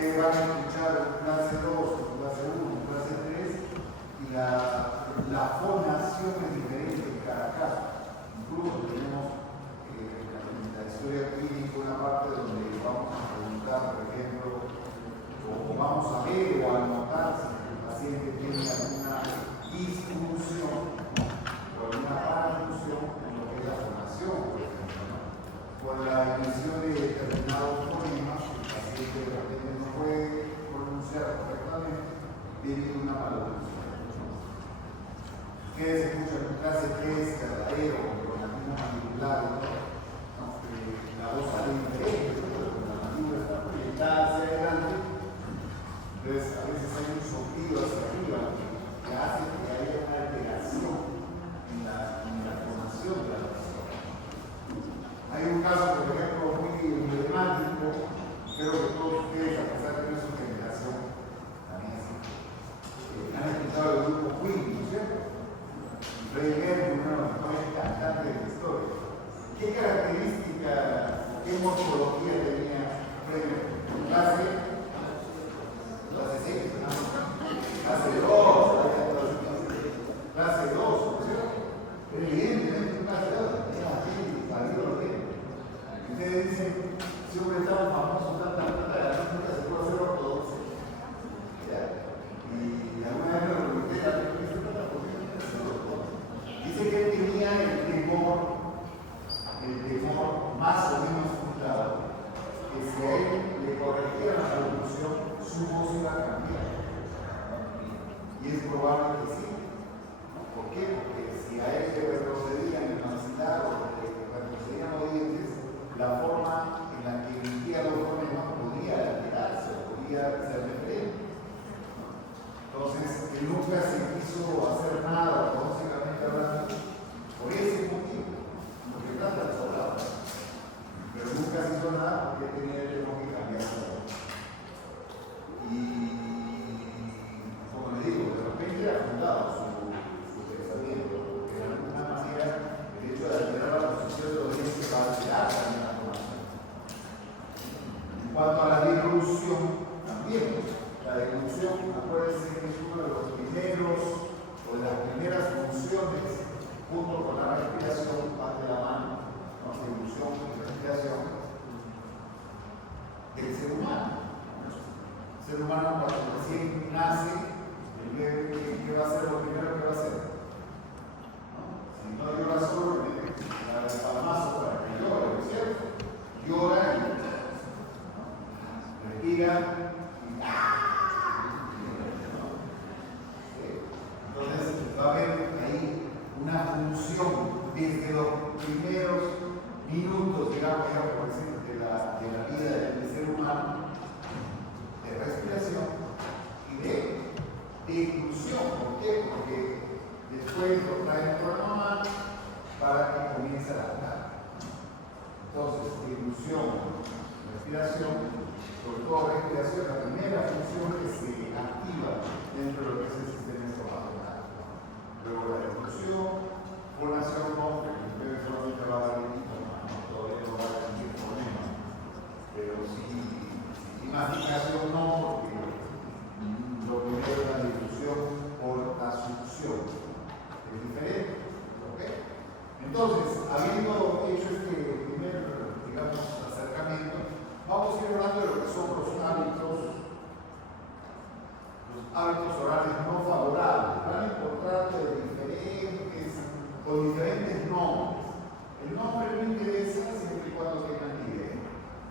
ustedes van a escuchar clase 2, clase 1, clase 3 y la fonación es diferente en cada caso. Incluso tenemos en la historia clínica una parte donde vamos a preguntar, por ejemplo, o vamos a ver o a notar si el paciente tiene alguna disfunción o alguna parafunción en lo que es la fonación, por ejemplo, ¿no? Por la emisión de determinados fonemas, el paciente de repente no puede pronunciar correctamente debido a una malaudición. Ustedes escuchan en clase 3, verdadero, con la misma mandibular, ¿no? La voz sale diferente, pero la mandíbula está proyectada hacia adelante. Entonces, a veces hay un sonido hacia arriba que hace que haya una alteración en la formación de la persona. Hay un caso, por ejemplo, muy emblemático, creo que todos ustedes, a pesar de que no es su generación, también han escuchado el grupo Queen, ¿no es cierto? Freddie Mercury, uno de los mejores cantantes de la historia. ¿Qué características, qué morfología tenía Freddie Mercury? Clase 6, clase 2, clase 2, ¿no es cierto? Evidentemente clase 2, es así, salió lo que. Ustedes dicen, si un hombre tan famoso, tanta plata, nunca se puede hacer ortodoxia. Y alguna vez me lo pregunté, dice que él tenía el temor más o menos fundado, que si a él le corregía la evolución, su voz iba a cambiar. Y es probable que sí. ¿Por qué? Porque si a él le retrocedían el maxilar o le retrocedían los dientes, la forma en la que emitía los fonemas podía alterarse, podía ser diferente. Entonces, él nunca se quiso hacer nada, básicamente hablando, por ese motivo, porque plata sobraba. Pero nunca se hizo nada porque tenía el temor que cambiar la voz. Y, como les digo, de repente ha fundado su pensamiento, porque de alguna manera el hecho de alterar la posición de los dientes va a alterar también la formación. En cuanto a la dilución, también. La deglución, acuérdense que es uno de los primeros o de las primeras funciones, junto con la respiración, van de la mano, ¿no? Deglución y respiración del ser humano. El ser humano, cuando recién nace, ¿qué va a hacer? Lo primero que va a hacer, ¿no? Si no llora solo, la palmazo para que llore, ¿no es cierto? Llora y respira y entonces va a haber ahí una función desde los primeros minutos, digamos, por decir, de la vida del ser humano, de respiración y de inclusión. ¿Por qué? Porque después lo traen por la mamá para que comience a hablar. Entonces, inclusión, respiración, sobre todo respiración, la primera función que se activa dentro de lo que es el sistema estomacal. Luego la expulsión, fonación no, porque ustedes solamente va a dar el hito, todavía no va a tener problema. Pero sí, imaginación no, porque lo primero es la difusión por la succión. Es diferente. ¿Okay? Entonces, habiendo hecho este primer, digamos, acercamiento, vamos a ir hablando de lo que son los hábitos orales no favorables. Van a encontrar diferentes nombres. El nombre no interesa siempre y cuando tengan idea.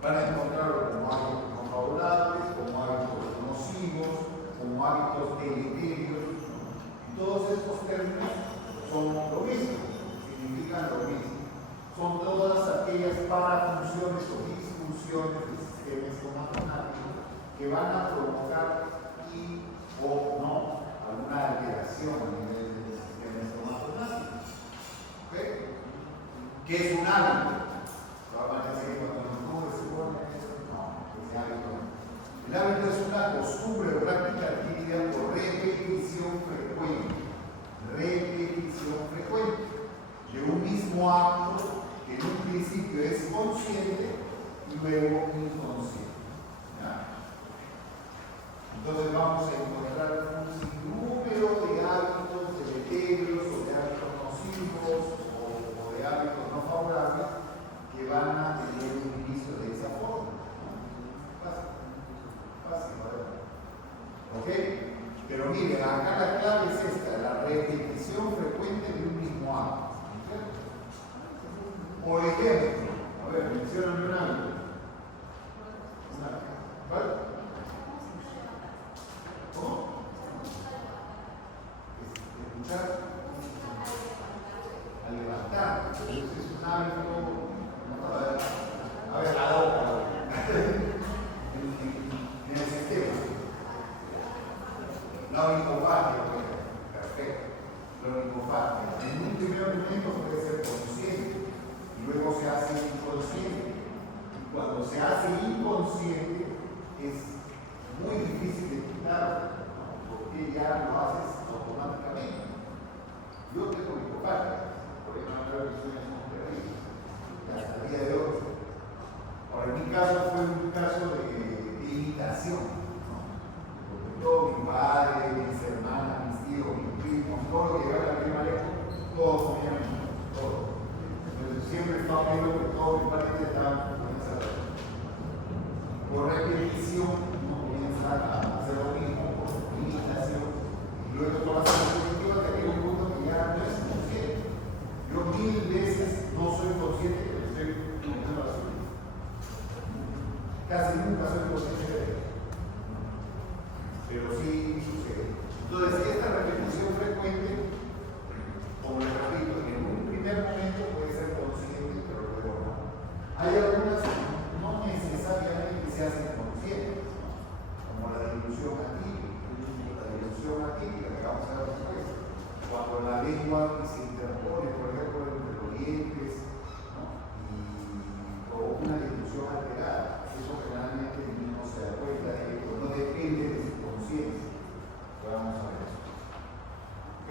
Van a encontrarlo como hábitos no favorables, como hábitos nocivos, como hábitos deleterios. Y todos estos términos son lo mismo, significan lo mismo. Son todas aquellas parafunciones o disfunciones del sistema estomacal que van a provocar y o no alguna alteración a nivel del sistema estomacal. ¿Okay? ¿Qué es un hábito? Van a decir cuando los nubes se ponen eso, no, ese hábito no. El hábito es una costumbre o práctica adquirida por repetición frecuente. Repetición frecuente de un mismo acto que en un principio es consciente y luego inconsciente. ¿Ya? Pero miren, acá la clave es esta, la repetición frecuente de un mismo acto. Por ejemplo, a ver, mencióname un algo. ¿Vale? ¿Cómo? Escuchar. Al levantar. Entonces es un hábito. A ver, adopta. En el sistema. La onicofagia, perfecto. La onicofagia. En un primer momento puede ser consciente y luego se hace inconsciente. Y cuando se hace inconsciente es muy difícil de quitar, ¿no? Porque ya lo haces automáticamente. Yo tengo onicofagia, por eso no creo que sueños son terribles, hasta el día de hoy. Ahora, en mi caso fue un caso de imitación, ¿no? Porque todos mis padres, mis hermanas, mis tíos, mis primos, todo lo que llegaba a la primaria, todos comían todo. Entonces siempre estaba viendo que todos mis padres estaban con esa razón. Por repetición, uno comienza a hacer lo mismo, por imitación, y luego todas las perspectivas de aquel punto que ya no es consciente. Yo 1000 veces no soy consciente de que estoy cometiendo la suya. Casi nunca soy consciente de eso. Pero sí sucede. Entonces, esta repetición frecuente, como les repito, en un primer momento puede ser consciente, pero luego no. Hay algunas no necesariamente se hacen conscientes, ¿no? Como la dilución atípica que vamos a ver después. Cuando la lengua se interpone, por ejemplo, entre los dientes, ¿no? O una dilución alterada. Eso generalmente el niño no se da cuenta de ello, no depende de su conciencia. Vamos a ver eso. ¿Ok?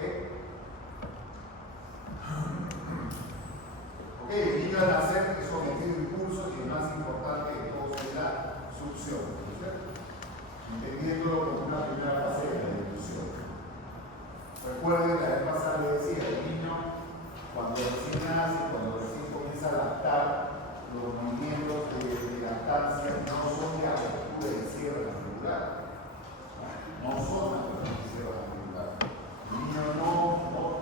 Ok, el niño al nacer es sometido a impulsos y el más importante de todos es la succión, ¿cierto? Entendiéndolo como una primera fase de la dilución. Recuerden que la vez pasada le decía, el niño cuando recién nace, cuando recién comienza a lactar, los movimientos de lactancia no son de apertura y cierre mandibular. No son de apertura y cierre mandibular. El niño no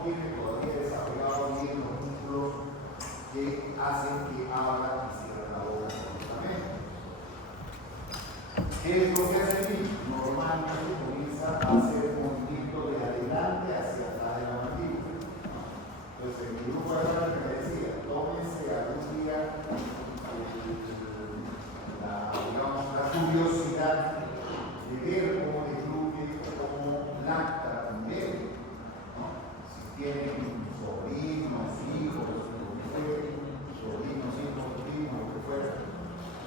tiene todavía desarrollado bien los músculos que hacen que abra y cierre la boca correctamente. ¿Qué es lo que hace el niño? Normalmente comienza a hacer movimiento de adelante hacia atrás de la mandíbula. Entonces, el grupo de hermanos que me decía, tómense algún día la curiosidad de ver cómo disluye, cómo lacta un bebé, ¿no? Si tienen sobrinos, hijos, sobrinos, hijos, primos, lo que fuera,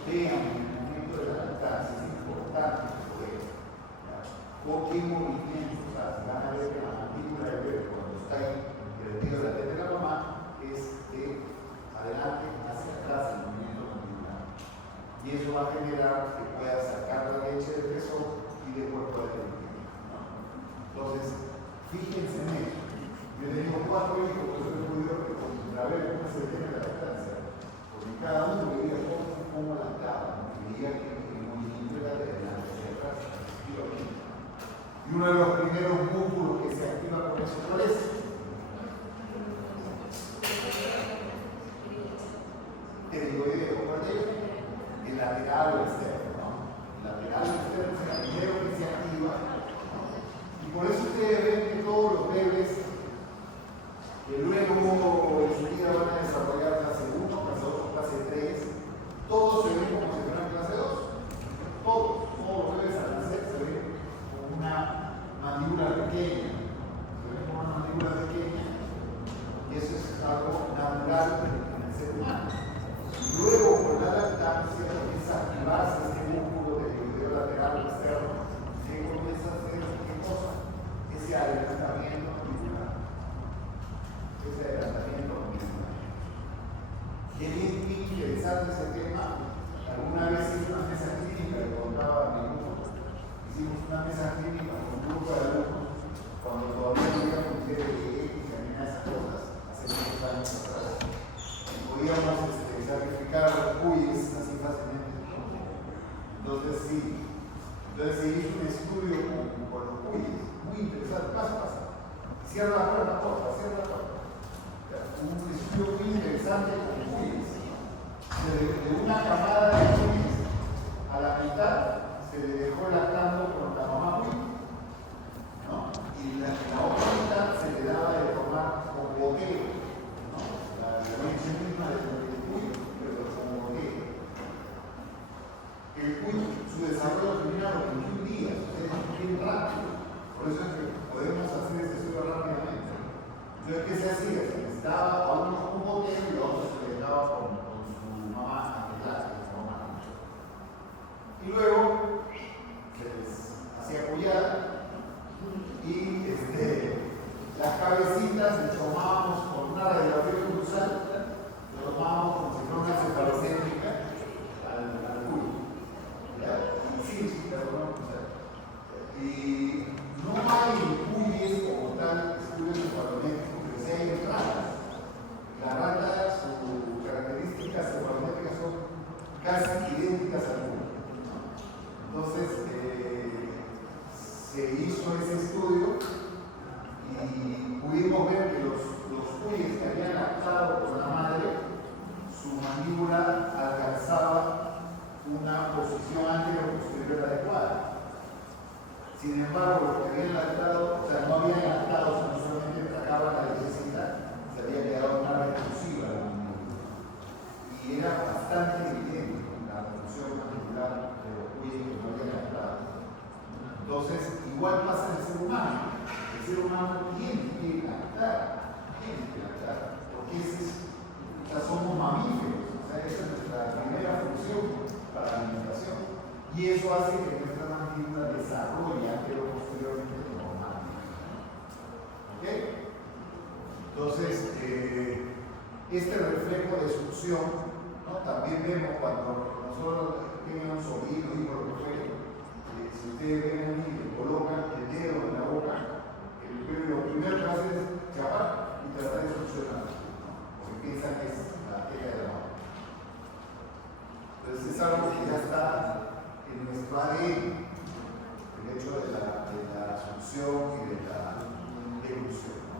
vean el momento de la lactancia, es importante poder. ¿Con qué movimiento? O sea, si van a ver que la mandíbula del bebé cuando está ahí, el río de la teta de la mamá, es de adelante hacia atrás el movimiento mandibular. Y eso va a generar que pueda sacar la leche del pezón y después pueda permitir, ¿no? Entonces, fíjense en eso. Yo tengo 4 hijos, por eso he podido ver cómo se tiene la lactancia. Porque cada uno veía cómo lactaba, ¿no? Veía que el movimiento era de adelante hacia atrás. Y uno de los primeros músculos que se activa con eso, ¿cuál es? El lateral o externo, ¿no? El lateral o externo es el primero que se activa, ¿no? Y por eso ustedes ven que todos los bebés que luego en su vida van a desarrollar clase 1, clase 2, clase 3, todos se ven como si fueran clase 2. Todos los bebés al nacer se ven con una mandíbula pequeña, se ven con una mandíbula pequeña, y eso es algo natural en el ser humano. Luego, con la lactancia, comienza a activarse este músculo del glúteo lateral externo, que comienza a hacer ¿qué cosa? Ese adelantamiento mandibular. Y es bien interesante ese tema. Alguna vez hice una mesa clínica, le contaba a mi grupo, hicimos una mesa clínica con un grupo de alumnos cuando todavía no habíamos de X y esas cosas, hace muchos años atrás. Podíamos sacrificar cuyes así fácilmente. Entonces sí, Entonces se hizo un estudio con los cuyes, muy interesante, pasa. Cierra la puerta, porfa, cierra la puerta. Un estudio muy interesante con cuyes. De una camada de cuyes a la mitad se le dejó lactando con la mamá cuy, ¿no? Y la otra mitad se le daba de tomar con goteo, ¿no? La leche misma del cuy, pero con goteo. El cuy, su desarrollo termina a los 21 días, o sea, es bien rápido. Por eso es que podemos hacer este estudio rápidamente. Entonces, ¿qué se hacía? Se les daba a uno un goteo y a otro se les daba con su mamá a que su mamá. Y luego se les hacía collada y las cabecitas le tomábamos con una radiografía cruzal, le tomábamos como si fuera una cefalocéntrica al culo. Sí, pero no, y no hay cuyes como tal estudios cefalométricos, pero sí hay ratas. Las ratas, sus características cefalométricas son casi idénticas al culo. Entonces, se hizo ese estudio y pudimos ver que los cuyes que habían lactado con la madre, su mandíbula alcanzaba una posición anterior adecuada. Sin embargo, los que habían lactado, o sea, no habían lactado, sino solamente tragaban la lechecita, se había quedado una reclusiva la mandíbula. Y era bastante evidente la función mandibular de los cuyes que no habían lactado. Entonces, igual pasa en el ser humano. El ser humano tiene que lactar, porque somos mamíferos, o sea, esa es nuestra primera función para la alimentación. Y eso hace que nuestra mandíbula desarrolle pero posteriormente normal. ¿Ok? Entonces, este reflejo de succión, ¿no? También vemos cuando nosotros tenemos oídos y por lo que si ustedes ven a mí que colocan el dedo en la boca, lo primero que hacen es chapar y tratar de succionar, ¿no? Porque piensan que es la tela de la mano. Entonces es algo que ya está en nuestro ADN, el hecho de la succión y de la delusión, ¿no?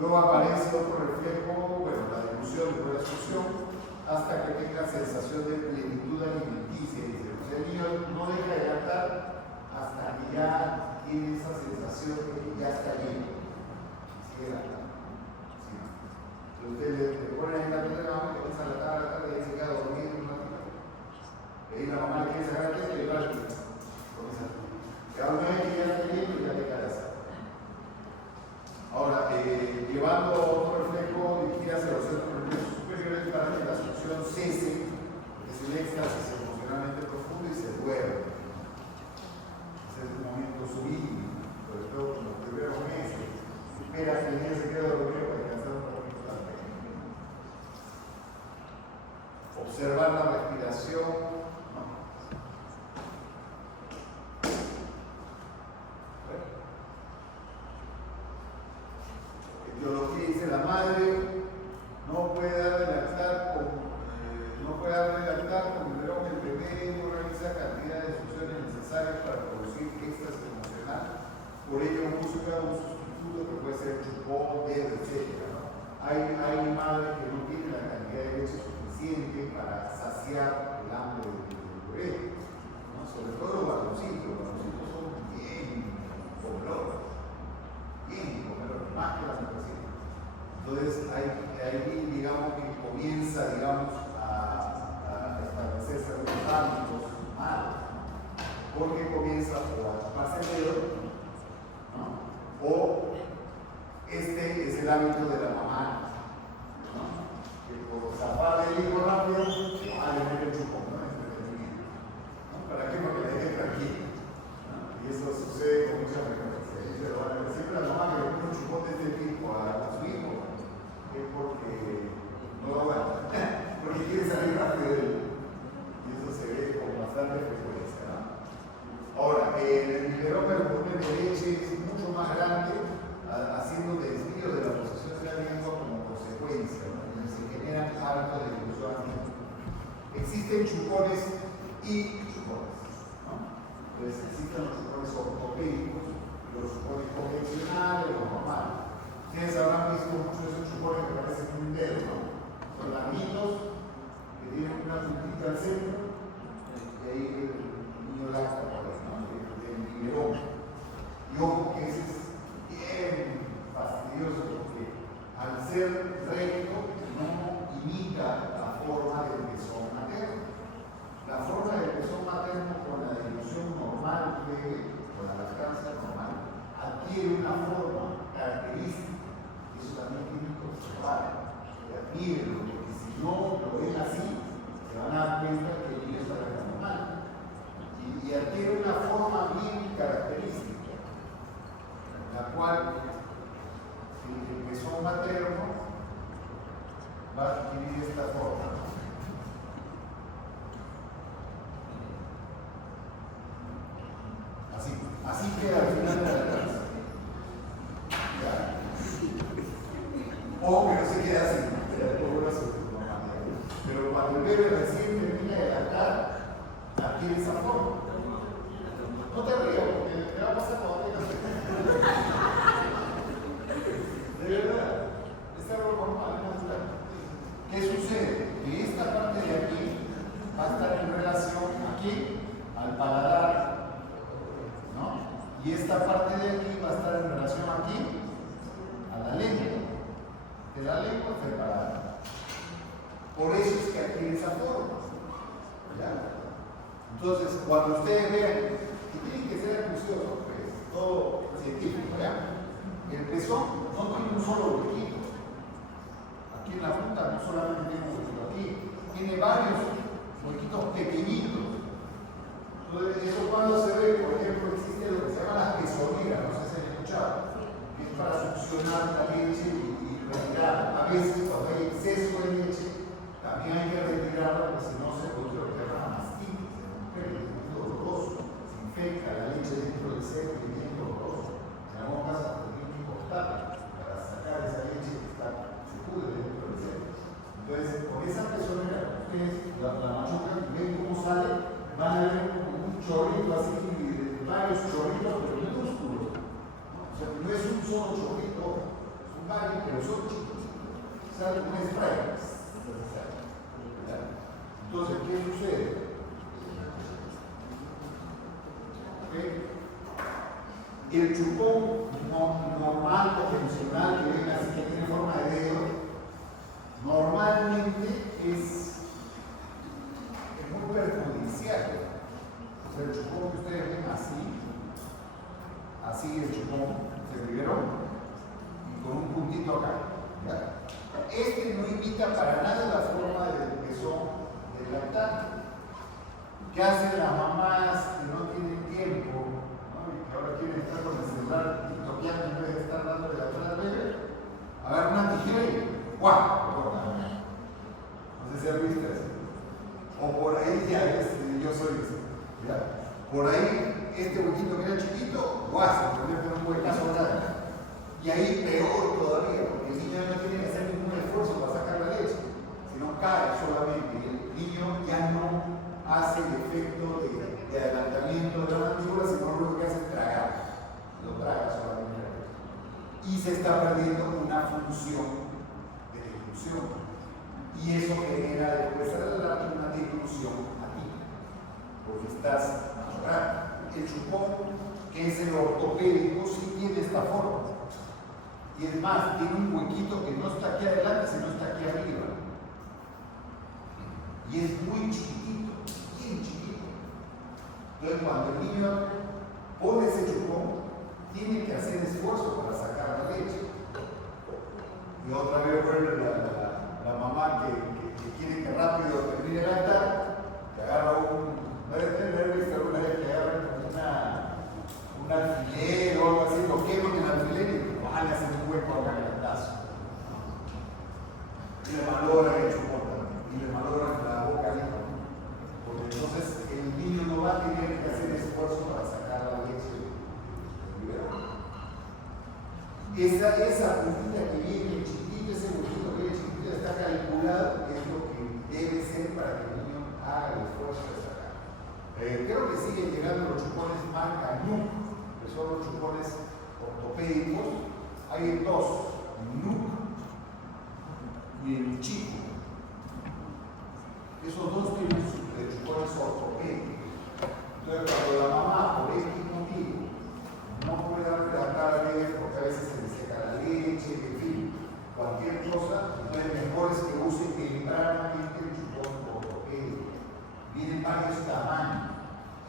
Luego aparece otro reflejo, bueno, la delusión y la succión, hasta que tenga sensación de plenitud alimenticia. O sea, el niño no deja de lactar hasta que ya tiene esa sensación de que ya está lleno. Sigue lactando. ¿Sí? Entonces le ponen ahí la teta de la mamá, que comienza a lactar, y se queda dormido un ratito. Y ahí la mamá le quiere sacar la teta y va a comienza a y ahora una vez que ya está lleno, ya le cae esa. Ahora, llevando otro reflejo dirigir hacia los centros superiores para que la succión cese, es un éxtasis emocionalmente profundo y se duerme. Ese es un momento sublime, sobre todo en los primeros meses. Espera que el niño se quede dormido para descansar un poquito también. Observar la respiración. Lo que dice la madre, no puede dar de lactar con biberón el bebé, no realiza cantidad de succiones necesarias para producir éxtasis emocional. Por ello busca un sustituto que puede ser chupón, dedo, etc. ¿no? Hay madres que no tienen la cantidad de leche suficiente para saciar el hambre del bebé, ¿no? Sobre todo los varoncitos son bien comelones, más que las mujeres. Entonces ahí digamos que comienza a establecerse los hábitos malos, porque comienza o a taparse el dedo, ¿no? O este es el hábito de la mamá, ¿no? Que por tapar el hijo rápido, le mete el chupón, ¿no? ¿Para qué? Porque le deje tranquilo, ¿no? Y eso sucede con mucha frecuencia. Siempre la mamá que le pone un chupón de este tipo a su hijo es porque no lo aguanta, porque quiere salir rápido de él. Y eso se ve con bastante frecuencia, ¿no? Ahora, el biberón del volumen de leche es mucho más grande, haciendo desvío de la posesión de la lengua como consecuencia, ¿no? Donde se generan hábitos de difusión. Existen chupones y chupones. ¿no? Entonces existen los chupones ortopédicos, los chupones convencionales, los normales. Ustedes habrán visto muchos de esos chupones que parecen un dedo, ¿no? Son larguitos, que tienen una puntita al centro, y ahí el niño lacta por ahí, ¿no? Del biberón. Y ojo que ese es bien fastidioso porque al ser recto no imita la forma del pezón materno. La forma del pezón materno con la dilución normal, con la lactancia normal, adquiere una forma característica. Eso también tiene que observar. Adquiere, porque si no lo ven así, se van a dar cuenta que el niño está lactando mal. Y adquiere una forma bien característica, la cual el pezón materno va a adquirir esta forma. Así queda al final de la clase. O que no se quede así, pero cuando el bebé recién termina de lactar, adquiere esa forma. No te rías, porque te va a pasar todavía. De verdad, es algo normal, natural. ¿Qué sucede? Que esta parte de aquí va a estar en relación aquí al paladar, ¿no? Y esta parte de aquí va a estar en relación aquí a la lengua. De la lengua hasta el paladar. Por eso es que adquiere esa forma. ¿Ya? Entonces, cuando ustedes vean, que tienen que ser acuciosos, pues, todo científico, ¿ya? El pezón no tiene un solo huequito. Aquí en la punta no solamente tiene un huequito, aquí tiene varios huequitos pequeñitos. Entonces, eso cuando se ve, por ejemplo, existe lo que se llama las pezoneras, no sé si han escuchado, que es para succionar la leche y retirar. A veces, cuando hay exceso de leche, también hay que retirarla porque si no se produce lo que se llama mastitis en mujeres, es muy doloroso, se infecta la leche dentro del seno y es bien doloroso. En algunos casos se tiene que cortar para sacar esa leche que se pudre dentro del seno. Entonces, con esa pezonera, ustedes la machucan, ven cómo sale, van a ver como un chorrito así, varios chorritos, pero minúsculos. O sea, no es un solo chorrito, son varios, pero son chiquitos. Sale un spray. Entonces, ¿qué sucede? ¿Okay? El chupón normal, convencional, que ven así, que tiene forma de dedo, normalmente es muy perjudicial. O sea, el chupón que ustedes ven así el chupón, se liberó, y con un puntito acá. ¿Ya? Este no imita para nada la forma del pezón del lactante. ¿Qué hacen las mamás que no tienen tiempo, ¿no? Y que ahora quieren estar con el celular tiktokeando en vez de estar dándole la cara al bebé? Agarran una tijera y ¡guau! No sé si han visto eso. O por ahí ya yo soy eso. ¿Ya? Por ahí, este huequito que era chiquito, ¡guau! Se convierte en un huecazo grande. Y ahí peor todavía, porque el niño no tiene que hacer ningún esfuerzo para sacar la leche, sino cae solamente. Y el niño ya no hace el efecto de adelantamiento de la mandíbula, sino lo que hace es tragar. Lo traga solamente. Y se está perdiendo una función de dilución. Y eso genera después adelante una dilución aquí, porque estás mejorando. El chupón, que es el ortopédico, sí tiene esta forma. Y es más, tiene un huequito que no está aquí adelante, sino está aquí arriba. Y es muy chiquitito, bien chiquito. Entonces, cuando el niño pone ese chupón, tiene que hacer esfuerzo para sacar la leche. Y otra vez vuelve la mamá que quiere que rápido termine de lactar, que agarra no debe visto alguna vez que agarra un alfiler o algo así, lo queman en el alfiler y le hacen un hueco acá en el brazo. Y le maloran el chupón también, y le maloran la boca misma. Porque entonces el niño no va a tener que hacer esfuerzo para sacar la leche del biberón. Esa puntita que viene chiquitito, ese huequito que viene chiquitito, está calculado, que es lo que debe ser para que el niño haga el esfuerzo de sacar. Creo que siguen llegando los chupones marca NUC, que son los chupones ortopédicos. Hay dos, NUC y el chico. Esos dos tienen chupones ortopédicos. Entonces, cuando la mamá, por X motivo, no puede darle la carne porque a veces se le seca la leche, en fin, cualquier cosa, entonces mejor es que use tempranamente el chupón ortopédico. Vienen varios tamaños,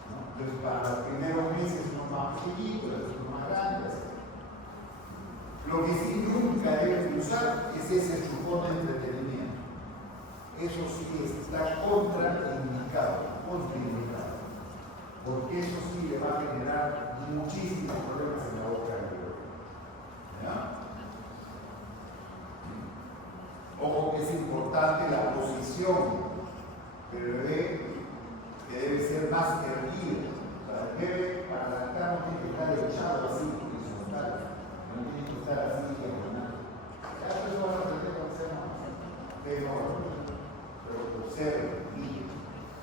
¿no? Entonces, para los primeros meses son más pequeñitos, son más grandes. Lo que sí nunca deben usar es ese chupón de entretenimiento. Eso sí está contraindicado, porque eso sí le va a generar muchísimos problemas en la boca del bebé. Ojo que es importante la posición del bebé, que debe ser más erguida. El bebé para lactar no tiene que estar echado así, horizontal, no tiene que estar así diagonal. Ya eso van a aprender cuando sea más. Pero observen,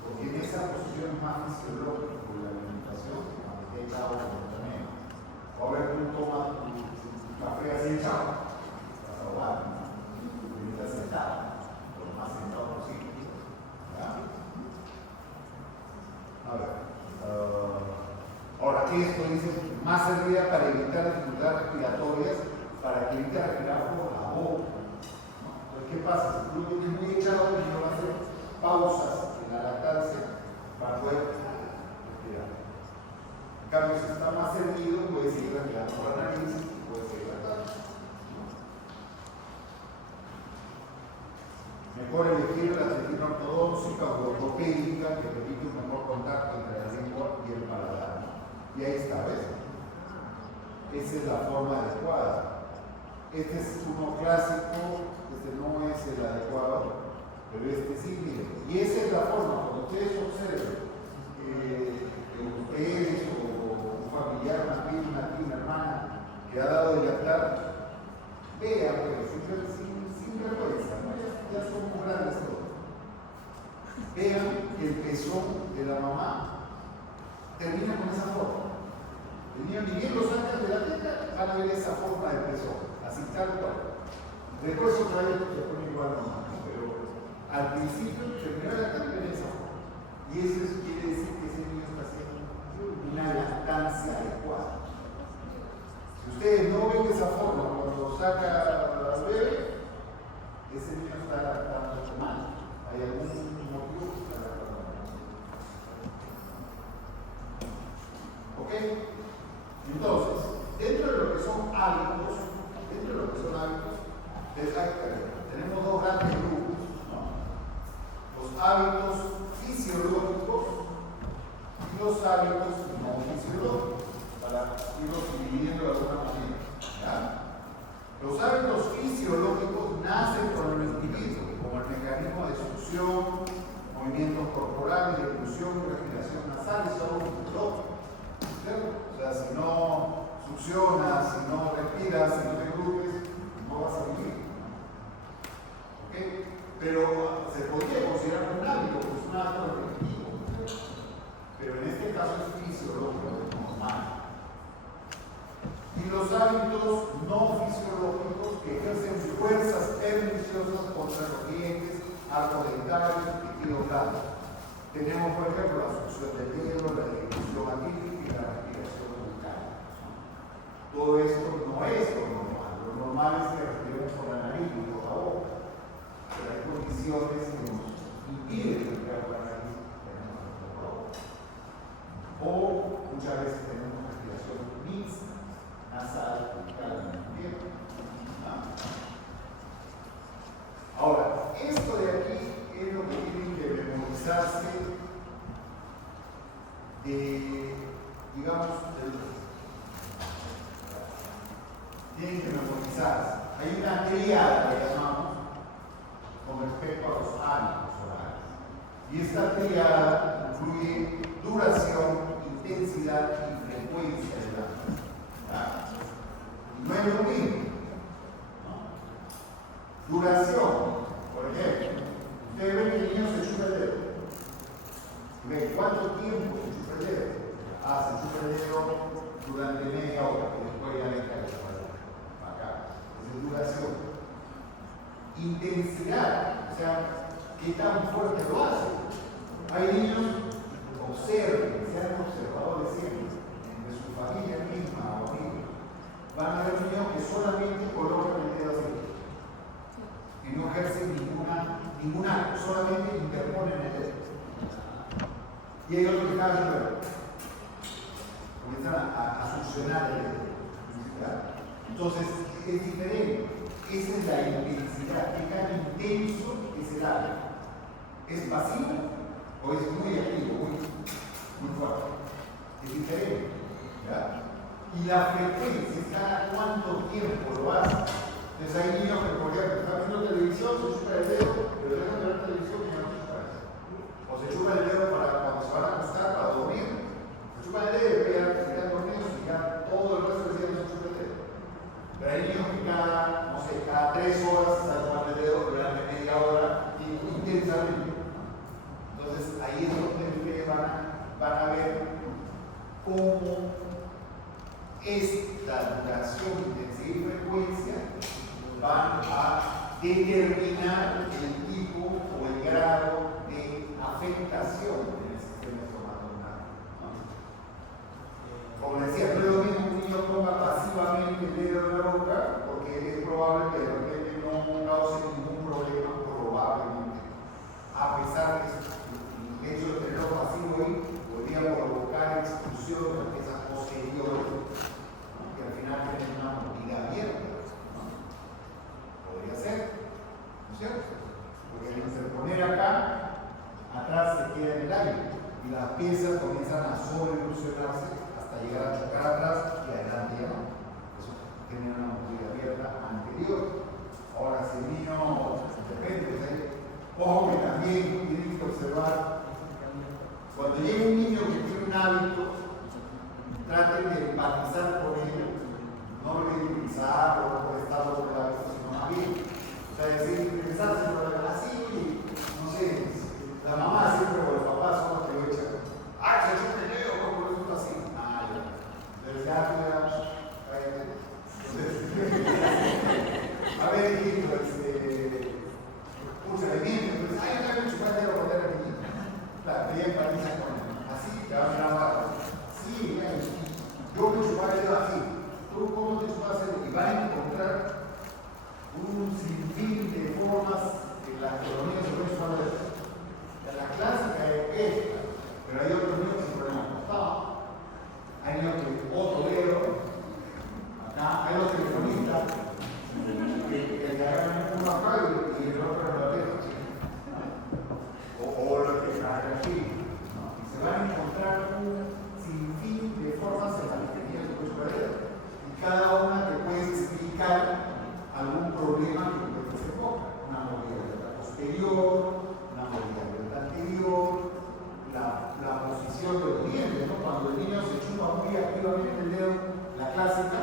porque en esa posición es más fisiológica por la alimentación, cuando esté echado en el torneo. Ahora tú tomas tu café así echado, estás ahogado, y estás sentado, lo más sentado posible. ¿Ya? A ver. Ahora, esto dice más servida para evitar dificultades respiratorias, para que evite respirar por la boca. Entonces, ¿qué pasa? Si tú lo tienes muy echado, el niño va a hacer pausas en la lactancia para poder respirar. En cambio, si está más erguido, puede seguir respirando por la nariz y puede seguir lactando. Mejor elegir la cetina ortodoxa o ortopédica que permite un mejor contacto entre la lengua y el paladar. Y ahí está, ¿ves? Esa es la forma adecuada. Este es uno clásico, este no es el adecuado, pero este sí, miren. Y esa es la forma, cuando ustedes observen ustedes o un familiar, una tía, una hermana que ha dado de lactar, vean, pues, sin vergüenza, ¿no? Ya son muy grandes todos. Vean que el pezón de la mamá termina con esa forma. El niño ni bien lo sacan de la teta, van a ver esa forma de pezón, así tal cual. Después otra vez se pone igual a mamá, pero al principio terminó la teta en esa forma. Y eso quiere decir que ese niño está haciendo una lactancia adecuada. Si ustedes no ven esa forma cuando saca al bebé, ese niño está lactando mal. ¿Hay algún motivo que está lactando mal? ¿Ok? Entonces, dentro de lo que son hábitos, tenemos dos grandes grupos, ¿no? Los hábitos fisiológicos y los hábitos no fisiológicos, para irlos dividiendo de alguna manera. ¿Ya? Los hábitos fisiológicos nacen con el individuo, como el mecanismo de succión, movimientos corporales, inclusión y respiración nasal, son fisiológicos. O sea, si no succionas, si no respiras, si no te grupes, no vas a vivir. ¿Ok? Pero se podría considerar un hábito, pues un hábito repetitivo. Pero en este caso es fisiológico, es normal. Y los hábitos no fisiológicos que ejercen fuerzas perniciosas contra los dientes, arcos dentales y tejido blando. Tenemos, por ejemplo, la succión del hielo, la difusión atípica y la respiración bucal. Todo esto no es lo normal. Lo normal es que respiremos por la nariz y por la boca. Pero hay condiciones que nos impiden respirar por la nariz y tenemos por la boca. O muchas veces tenemos respiración mixta, nasal, bucal, ¿bien? Ahora, esto de aquí es lo que tienen que memorizarse tienen que memorizarse. Hay una tríada que llamamos con respecto a los hábitos orales. Y esta tríada incluye duración, intensidad y frecuencia del hábito. No es lo mismo. Duración, por ejemplo, ustedes ven que el niño se chupa el dedo. ¿Ven cuánto cuánto tiempo se chupa el dedo? Se chupa el dedo durante media hora, y después ya le cae para acá. Es duración. Intensidad, o sea, ¿qué tan fuerte lo hace? Hay niños, observen, sean observadores siempre, de su familia misma o amigos. Van a ver niños que solamente colocan el dedo así, y no ejercen ninguna, solamente interponen el dedo. Y hay otros que cada vez comienzan a succionar el dedo. Entonces, es diferente. Esa es la intensidad, qué tan intenso es el acto. ¿Es pasivo o es muy activo, muy fuerte? Es diferente. ¿Ya? Y la frecuencia es cada cuánto tiempo lo hace. Entonces hay niños que, por ejemplo, están viendo televisión, se chupa el dedo, pero dejan de ver televisión y ya no se chupa eso. O se chupa el dedo para cuando se van a acostar, para dormir. Se chupa el dedo y ya se quedan dormidos y ya todo el resto del día no se chupa el dedo. Pero hay niños que cada 3 horas se chupan el dedo durante media hora y intensamente. Entonces ahí es donde ustedes van a ver cómo esta duración, intensidad y frecuencia van a determinar el tipo o el grado de afectación en el sistema estomacal. Como decía, no es lo mismo que un niño ponga pasivamente el dedo en la boca, porque es probable que de repente no cause ningún problema, probablemente. A pesar de el hecho de tenerlo pasivo ahí, podría provocar expulsión de las piezas posteriores, que al final tienen una mordida abierta. Podría ser, ¿no es cierto? Porque al interponer acá, atrás se queda en el aire y las piezas comienzan a sobreevolucionarse hasta llegar a chocar atrás y adelante ya no. Eso tiene una mordida abierta anterior. Ahora, si el niño, depende, ojo que también tienen que observar, cuando llega un niño que tiene un hábito, traten de empatizar con él, no ridiculizarlo, no prestarlo por la vista, sino más bien. O sea, decir, pensarse así, no sé, la mamá siempre o los papás son los que lo echan. Se chupa el dedo, ¿cómo lo gusta así? Ya. Entonces ya, cállate. A ver, hijito, escucha, de niño, entonces, yo también chupar el dedo cuando era niño. Claro, ella empatiza con él. Así, te va a mirar abajo. Sí, yo me chupaba el dedo así. ¿Tú cómo te chupas el dedo? Y van a encontrar un sinfín de formas en las que los niños se pueden chupar el dedo. La clásica es esta, pero hay otros niños que se ponen acostados. Hay niños que otro dedo. Acá hay los telefonistas que agarran uno acá y el otro en la oreja. O los que agarran aquí. Y se van a encontrar un sinfín de formas en las que niños se pueden chupar el dedo. Y cada una te puede explicar algún problema que se ponga. Una movilidad posterior, una movilidad anterior, la posición de los dientes, ¿no? Cuando el niño se chupa muy activamente el dedo, la clásica,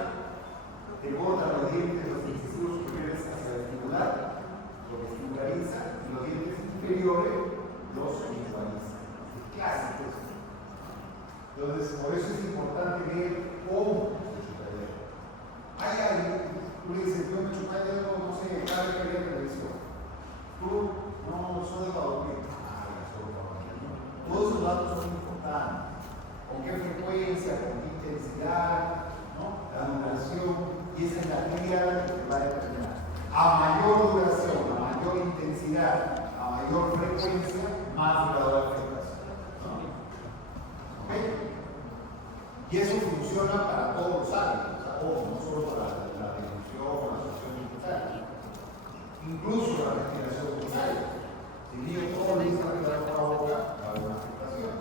te corta los dientes, los incisivos superiores hacia el vestibular, lo vestibulariza, y los dientes inferiores los visualiza. Es clásico eso. Entonces, por eso es importante ver cómo se chupa el dedo. Tú le dices, yo me chupa el dedo, no sé, cada vez que había televisión. Tú, no, soy de dormir. Todos esos datos son importantes. ¿Con qué frecuencia? ¿Con qué intensidad? ¿No? La duración. Y esa es la triada que te va a determinar. A mayor duración, a mayor intensidad, a mayor frecuencia, más grado de afectación. ¿Ok? Y eso funciona para todos los hábitos, no solo para la televisión o la asociación impulsada. Incluso la respiración pulsaria. Si el niño todo el día está respirando por la boca, va a haber una afectación.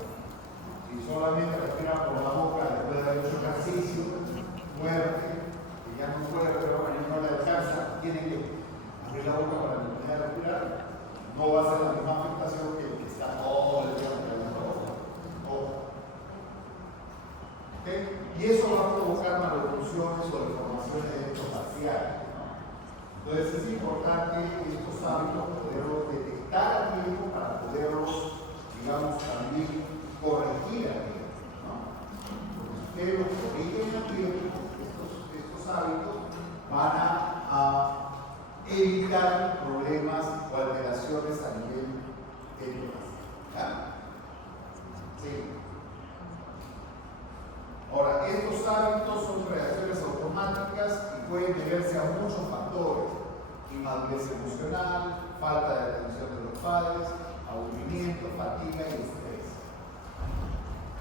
Si solamente respira por la boca después de haber hecho ejercicio fuerte, que ya no puede respirar porque no le alcanza, tiene que abrir la boca para terminar de respirar, no va a ser la misma afectación que el que está todo el día respirando por la boca. ¿Okay? Y eso va a provocar maloclusiones o deformaciones de estos faciales. Entonces es importante estos hábitos poderlos detectar a tiempo para poderlos, digamos, también corregir a tiempo, ¿no? Porque si ustedes los corrigen a tiempo, estos hábitos van a evitar problemas o alteraciones a nivel celular. ¿Ya? Sí. Ahora, estos hábitos son reacciones automáticas y pueden deberse a muchos factores: inmadurez emocional, falta de atención de los padres, aburrimiento, fatiga y estrés.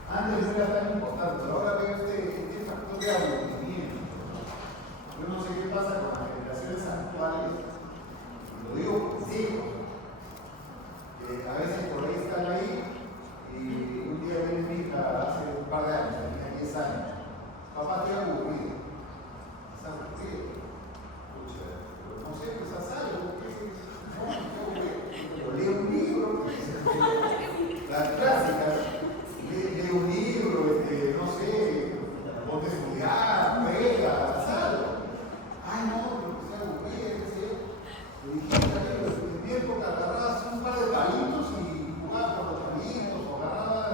Antes no era tan importante, pero ahora veo este factor de aburrimiento. Yo no sé qué pasa con las generaciones actuales, lo digo por sí, a veces por ahí están ahí y un día viene mi hija hace un par de años, tenía 10 años. Papá, estoy aburrido. ¿Estás aburrido? Escucha, no sé, pues haz algo. No, estoy aburrido. Pero lee un libro. Las clásicas. Lee un libro, no sé, ponte a estudiar, juega, haz algo. Ay, no, pero que sea aburrido, qué sé yo. Le dije, en mi época agarrabas un par de palitos y jugabas con los palitos, o agarrabas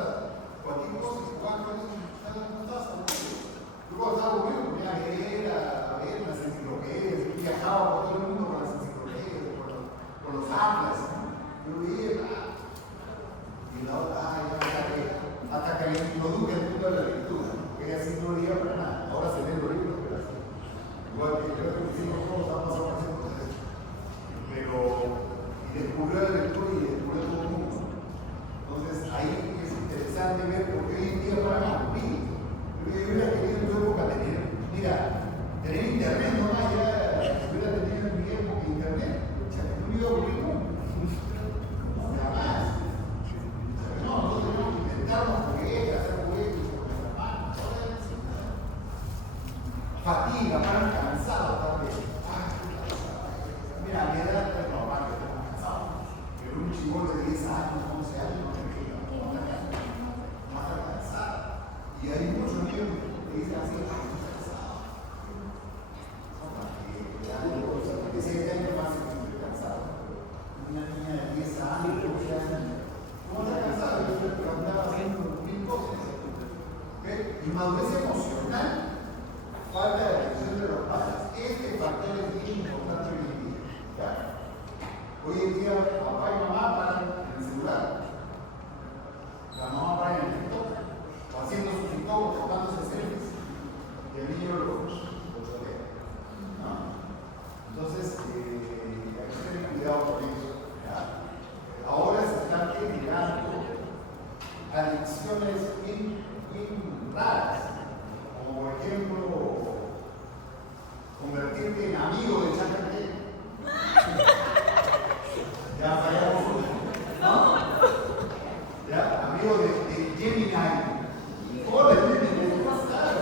cualquier cosa y jugabas con eso. No estabas aburrido. Yo cuando estaba aburrido me ponía a leer, a ver las enciclopedias, y viajaba por todo el mundo con las enciclopedias, con los atlas. Yo veía, y la otra, hasta que le introduje el mundo de la lectura, porque ella sí no leía para nada. Ahora se leen los libros, pero así. Igual que yo creo que sí, todos han pasado por ese proceso. Pero, y descubrió la lectura y descubrió todo el mundo. Entonces, ahí es interesante ver porque hoy en día para mí, yo hubiera querido en tu época tener, mira, tener internet nomás, ya hubiera tenido en mi época internet, ya que no iba a abrir nunca. Jamás. No, nosotros tenemos que inventarnos juguetes, hacer juguetes con nuestras manos. Fatiga, para cansado también. Mira, a mi edad es normal que estemos cansados. Pero un chibolo de 10 años, 11 años, no está cansado. Y hay muchos niños que dicen así, ay, estoy cansado. De 7 años más estoy cansado. Una niña de 10 años, 12 años, ¿cómo está cansado? Yo estoy preguntando haciendo 1000 cosas. Inmadurez emocional, falta de atención de los padres. Este factor es bien importante hoy en día. ¿Ya? Hoy en día, papá y mamá paran en el celular. La mamá para en el TikTok, o haciendo su TikTok, o tomándose selfies, y el niño lo chotea. ¿No? Entonces, hay que tener cuidado con eso. ¿Ya? Ahora se están generando adicciones bien raras, como por ejemplo, convertirte en amigo de ChatGPT. Ya fallamos uno, ¿no? Ya, amigo de Gemini. Hola Gemini, ¿cómo estás?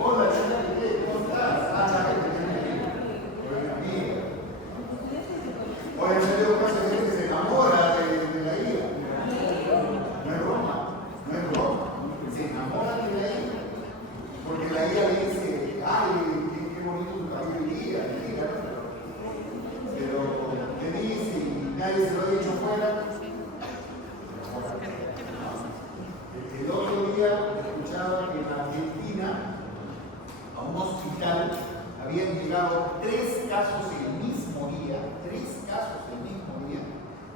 Hola ChatGPT, ¿cómo estás? Ah, ChatGPT. Oye, amigo. Oye, me dio caso de gente que se enamora de la IA. No es broma, no es broma. Se enamora de la IA. Porque la IA le dice, ay, qué bonito tu cabello hoy día, pero le dice y nadie se lo ha dicho fuera. El otro día escuchaba que en Argentina a un hospital habían llegado 3 casos el mismo día,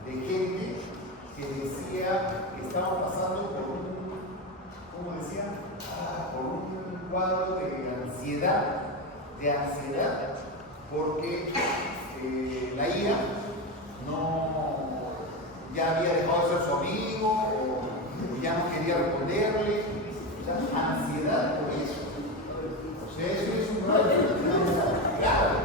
de gente que decía que estaba pasando por un, ¿cómo decían? Por un cuadro de ansiedad, porque la IA ya había dejado de ser su amigo, o ya no quería responderle, ansiedad por eso. O sea, eso es un problema grave.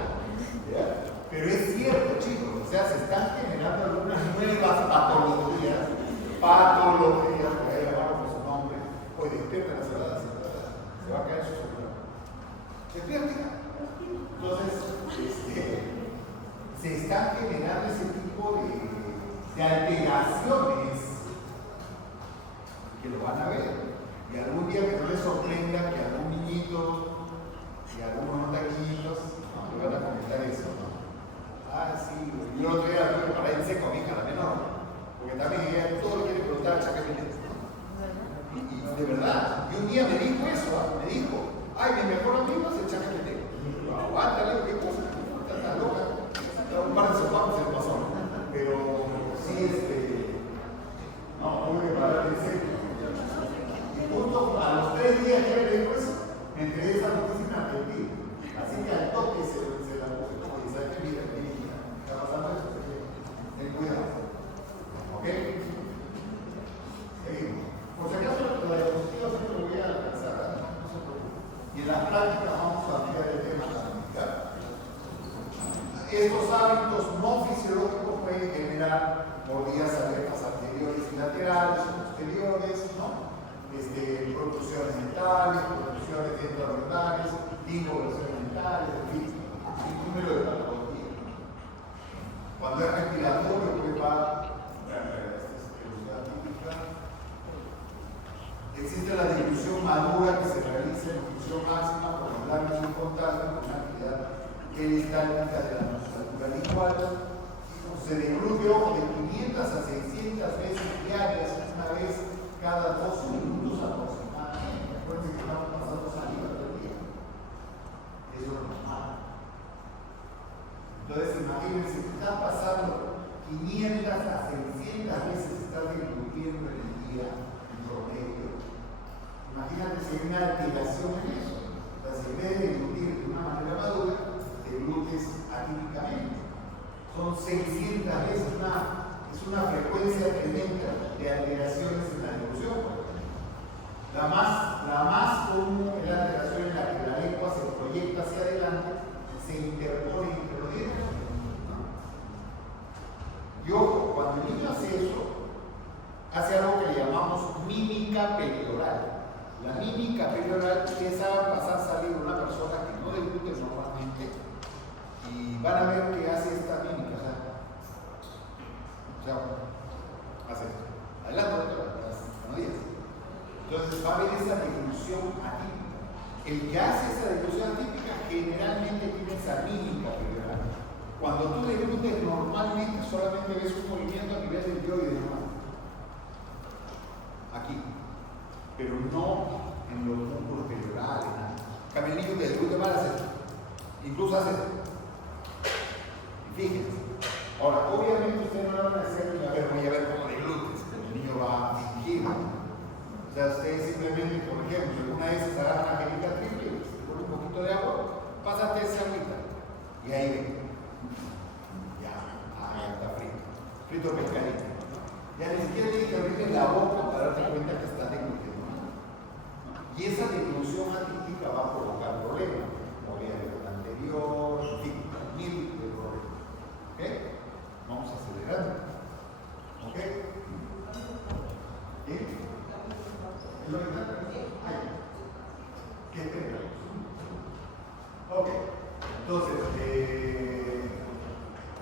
Pero es cierto, chicos, o sea, se están generando algunas nuevas patologías, por ahí abajo con su nombre. Hoy despierta la ciudad, se va a caer su celular. Despierta. Entonces, se están generando ese tipo de alteraciones que lo van a ver. Y algún día que no les sorprenda que algún niñito y algunos no tan niñitos le van a comentar eso, ¿no? Ah, sí, yo el otro día tuve para irse con mi hija, la menor, Porque también ella todo le quiere preguntar al chaquetero. Y de verdad, y un día me dijo eso, me dijo, ay, mi mejor amigo es el chaquetero. Aguántale, qué cosa, estás loca. Un par de sopapos se le pasó. Pero sí, no, muy bien, para el serio. Y justo a los 3 días que le dijo eso, me enteré esa noticia y me atendí. Así que al toque se la puse como dice, ¿sabes qué? Mira, está pasando eso, ten cuidado. ¿Ok? Seguimos. Por si acaso, la diapositiva siempre lo voy a alcanzar, no se preocupe. Y en la práctica vamos a ampliar el tema también. Estos hábitos no fisiológicos pueden generar mordidas abiertas anteriores y laterales, posteriores, ¿no? Producciones mentales, producciones dentro-mentales, involuciones mentales, en fin, un número de patologías. Cuando es respiratorio, puede parar. Existe la dilución madura que se realiza en dilución máxima por los labios en contacto con una actividad peristáltica de la musculatura lingual. Se deglute ojo de 500 a 600 veces diarias, una vez cada 2 minutos aproximadamente. Recuerden que estamos pasando saliva todo el día. Eso es normal. Entonces, imagínense que está pasando 500 a 600 veces, está deglutiendo en el día en promedio. Imagínate si hay una alteración en eso. O sea, si en vez de deglutir de una manera madura, deglutes atípicamente. Son 600 veces es una frecuencia tremenda de alteraciones en la deglución. La más común es la alteración en la que la lengua se proyecta hacia adelante, se interpone entre los dientes. Y ojo, cuando el niño hace eso, hace algo que le llamamos mímica perioral. La mímica perioral, ustedes saben pasar saliva una persona que no deglute normalmente y van a ver que hace esta mímica. O sea, hace esto. Adelante, doctora, no digas. Entonces va a haber esa deglución atípica. El que hace esa deglución atípica generalmente tiene esa mímica perioral. Cuando tú deglutes normalmente solamente ves un movimiento a nivel del dioide nomás. Aquí. Pero no en los músculos periorales. Cambio el niño que deglute mal hace esto. Incluso hace esto. Y fíjense. Ahora, obviamente ustedes no van a hacer voy a ver cómo deglutes, el niño va a fingir. O sea, ustedes simplemente, por ejemplo, alguna vez se agarran la gelita triple, se pone un poquito de agua, pásate esa agüita. Y ahí ven. Ya está frito. Frito pescadito. Ya ni siquiera tienes que abrirle la boca para darte cuenta que está deglutiendo. Y esa deglución atípica va a provocar problemas. Mordida anterior, en fin, mil de problemas. ¿Ok? Vamos acelerando. ¿Ok? ¿Sí? ¿Es lo que está? ¿Qué espera? Ok. Entonces,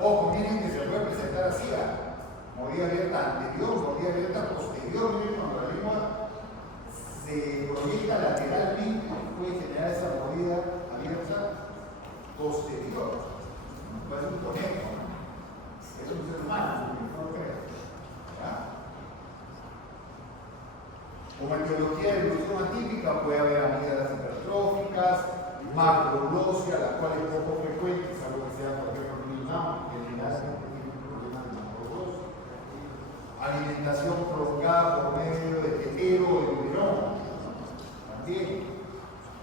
ojo, miren que se puede presentar así, mordida abierta anterior, mordida abierta posterior. Miren, cuando la lengua se proyecta lateralmente, puede generar esa mordida abierta posterior. Puede ser un conejo. Es un ser humano, no creo. Como etiología de deglución atípica puede haber amígdalas hipertróficas, macroglosia, la cual es poco frecuente, salvo que sea por ejemplo un niño que generalmente tiene un problema de macroglosia. Alimentación prolongada por medio de tetero o de biberón. También.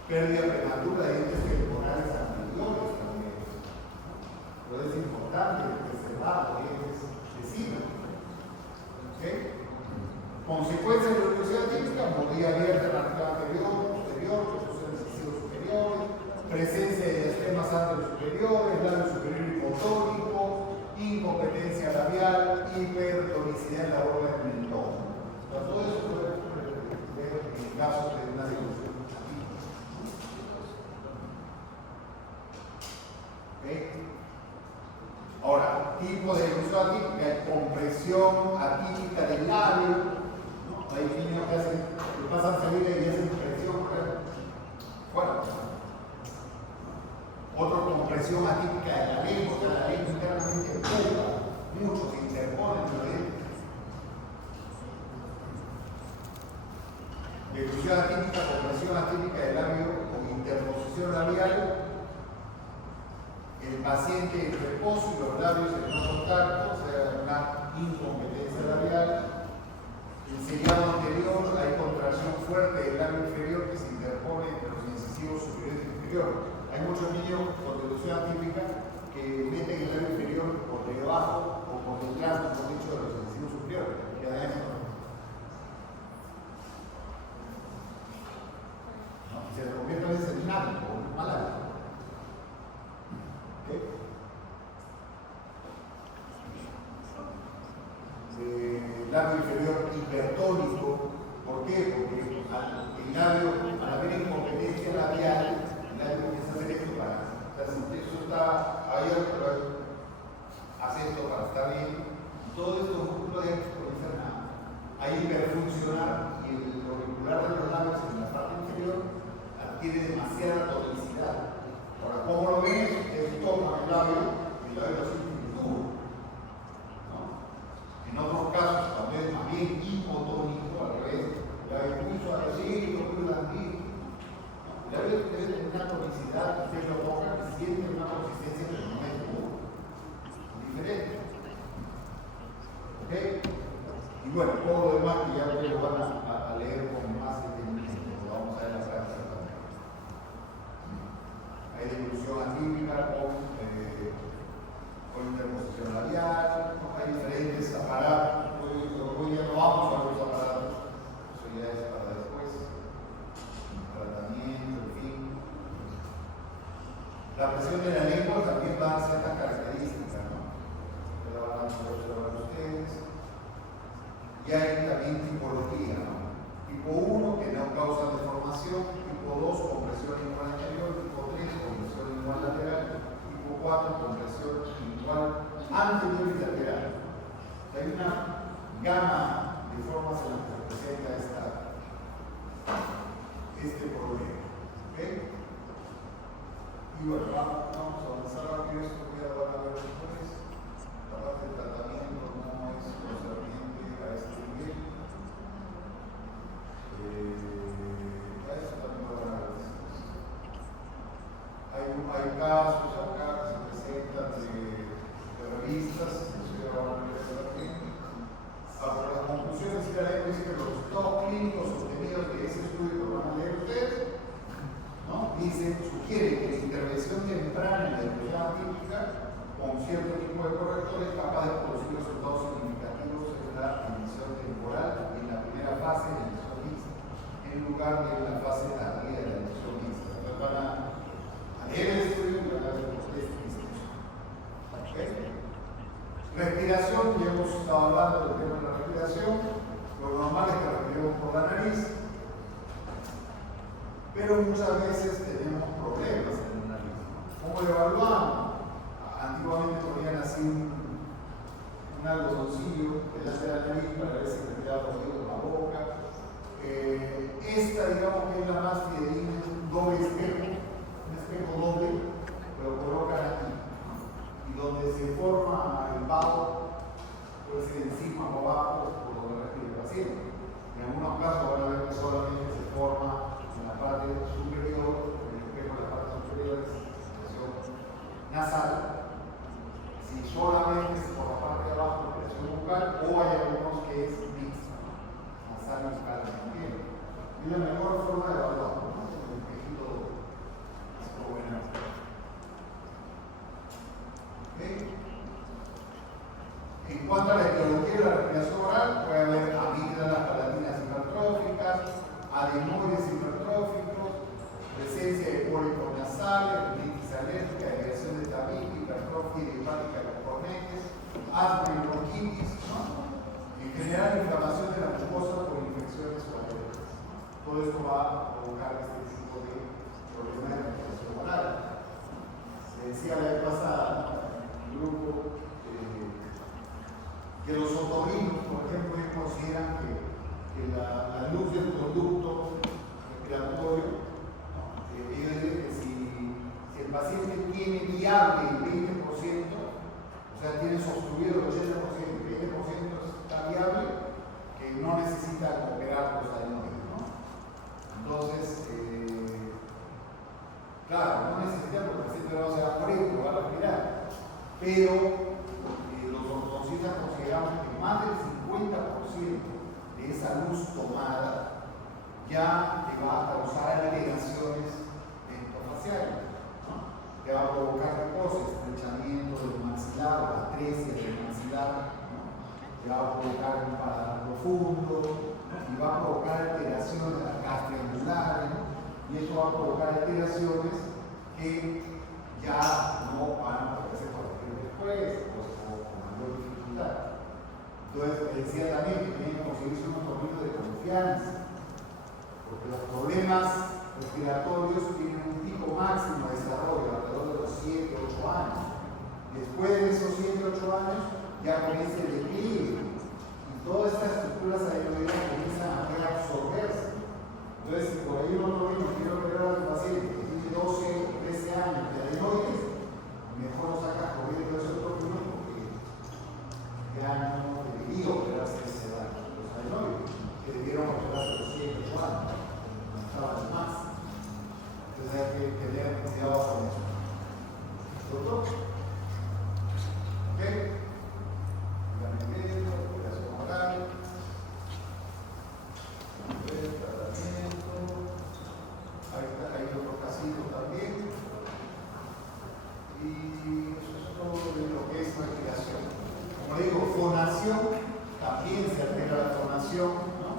Pérdida prematura de dientes temporales anteriores también. Pero es importante preservar los dientes de cima. ¿Okay? Consecuencias de la deglución atípica: mordida abierta en la arcada anterior, posterior, posiciones incisivos superiores, presencia de diastemas anteriores superiores, labio superior hipotónico, incompetencia labial, hipertonicidad en la borda del mentón. Todo eso puede ver en casos de una deglución atípica. ¿Okay? Ahora, tipo de deglución atípica es compresión atípica del labio. Hay niños que pasan saliva y hacen presión fuera. Otra compresión atípica de la lengua, o sea, la lengua internamente empuja, muchos se interponen entre los dientes. Declusión atípica, compresión atípica del labio con interposición labial. El paciente en reposo y los labios en no contacto, o sea, una incompetencia labial. El sellado anterior, hay contracción fuerte del labio inferior que se interpone entre los incisivos superiores y inferiores. Hay muchos niños con declusión atípica que meten el labio inferior por debajo o por detrás, mejor dicho, de los incisivos superiores. Y adentro. Se convierte a veces en dinámico, en malaria. ¿Okay? Labio inferior hipertónico. ¿Por qué? Porque el labio, al haber incompetencia labial, el labio empieza a hacer esto para. O sea, si eso está abierto, hace esto para estar bien. Todo esto músculos de esto no dice nada. Hay hiperfuncionar y el auricular de los labios en la parte inferior tiene demasiada tonicidad. Ahora, ¿cómo lo ven? Es toma el labio lo siente duro. ¿No? En otros casos, cuando es más bien hipotónico, al revés, el labio es muy suavecito, muy blandito. El labio debe tener una tonicidad, usted lo toca y siente una consistencia, pero no es duro. Es diferente. ¿Ok? Y bueno, todo lo demás que ya lo van a leer con más entendimiento, lo vamos a ver en la práctica. Hay declusión atípica con interposición labial, hay diferentes aparatos. Hoy ya no vamos a los aparatos, eso ya es para después, tratamiento, en fin. La presión de la lengua también va a ciertas características, ¿no? Que la van a observar ustedes. Y hay también tipología, ¿no? Tipo 1, que no causa deformación, tipo 2, compresión igual anterior, tipo 3, compresión igual lateral, tipo 4, compresión igual anterior y lateral. Hay una gama de formas en las que se presenta este problema. ¿Okay? Y bueno, vamos a avanzar rápido, esto voy a dar a ver después. La parte del tratamiento no es concerniente a este nivel. Hay casos acá que se presentan de revistas, las conclusiones de la ley dicen que los dos clínicos obtenidos de ese estudio que van a leer ustedes, ¿no? Sugieren que la intervención temprana en la declusión atípica con cierto tipo de corrector es capaz de producir resultados significativos en la emisión temporal en la primera fase de la emisión mixta, en lugar de la fase tardía de la emisión mixta. Entonces van a leer el estudio y van a ver por qué es ¿okay? Respiración, ya hemos estado hablando del tema de la respiración. Lo normal es que respiremos por la nariz, pero muchas veces tenemos problemas en la nariz. ¿Cómo lo evaluamos? Antiguamente ponían así un algodoncillo delante de la nariz para ver si respiraba por la boca. Esta, digamos que es la más fidedigna, es un doble espejo, un espejo doble, lo colocan aquí. Y donde se forma el vaso, puede ser encima o abajo, por donde respira el paciente. En algunos casos van a ver que solamente se forma en la parte superior, el espejo de la parte superior es presión nasal. Si solamente es por la parte de abajo, presión bucal, o hay algunos que es mixta, nasal y bucal también. Y la mejor forma de evaluarlo, ¿no? El espejito bueno. ¿Okay? En cuanto a la etiología de la respiración oral, puede haber amígdalas palatinas hipertróficas, adenoides hipertróficos, presencia de pólipos nasales, rinitis alérgica, degradación de tabique, hipertrofia idiopática de los cornetes, asma y bronquitis, ¿no? En general, inflamación de la mucosa por infecciones o alergias. Todo esto va a provocar este tipo de problemas de respiración oral. Se decía la vez pasada, el grupo, que los otorrinos, por ejemplo, ellos consideran que la luz del conducto respiratorio, ellos dicen que si el paciente tiene viable el 20%, o sea, tiene obstruido el 80%, el 20% está viable, que no necesita operar los adenoides, ¿no? ya te va a causar alteraciones dentofaciales, ¿no? Te va a provocar cosas, estrechamiento del maxilar o atresia del maxilar, ¿no? Te va a provocar un paladar profundo, ¿no? Y va a provocar alteraciones de las cajas triangulares, ¿no? Y eso va a provocar alteraciones que ya no van a poderse corregir después o con mayor dificultad. Entonces, me decía también que tienen que conseguirse unos tornillos de confianza, porque los problemas respiratorios tienen un pico máximo de desarrollo alrededor de los 7, 8 años. Después de esos 7, 8 años ya comienza el declive y todas estas estructuras adenoides comienzan a reabsorberse. Entonces, si por ahí uno no quiere operar a tu paciente que tiene 12 o 13 años de adenoides, mejor lo sacas corriendo de ese otro uno porque ya no debería operarse a esa edad. Los adenoides que debieron operarse a los 7, 8 años, no estaban más. Entonces hay que tener cuidado con eso. ¿Doctor? ¿Ok? Operación oral. Tratamiento. Hay otros casitos también. Y eso es todo de lo que es respiración. Como le digo, fonación, también se altera la fonación, ¿no?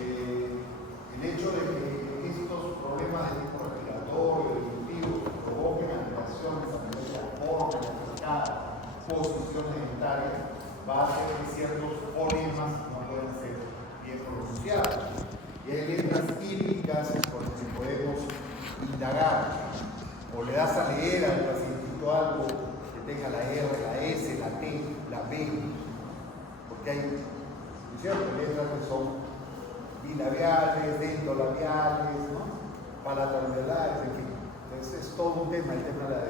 El hecho de que estos problemas de tipo respiratorio, digestivo, provoquen alteraciones a nivel de la forma, de la cara, posición dentaria, va a hacer que ciertos fonemas no puedan ser bien pronunciados. Y hay letras típicas con las que podemos indagar. O le das a leer al pacientito algo que tenga la R, la S, la T, la B, porque hay ciertas letras que son bilabiales, dentolabiales, ¿no? Palatalveolares, en fin. Entonces es todo un tema, el tema de la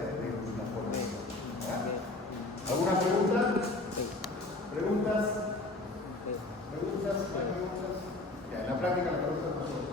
fonética. ¿Alguna pregunta? ¿Preguntas? ¿Preguntas? ¿Preguntas? Ya, en la práctica la pregunta no son.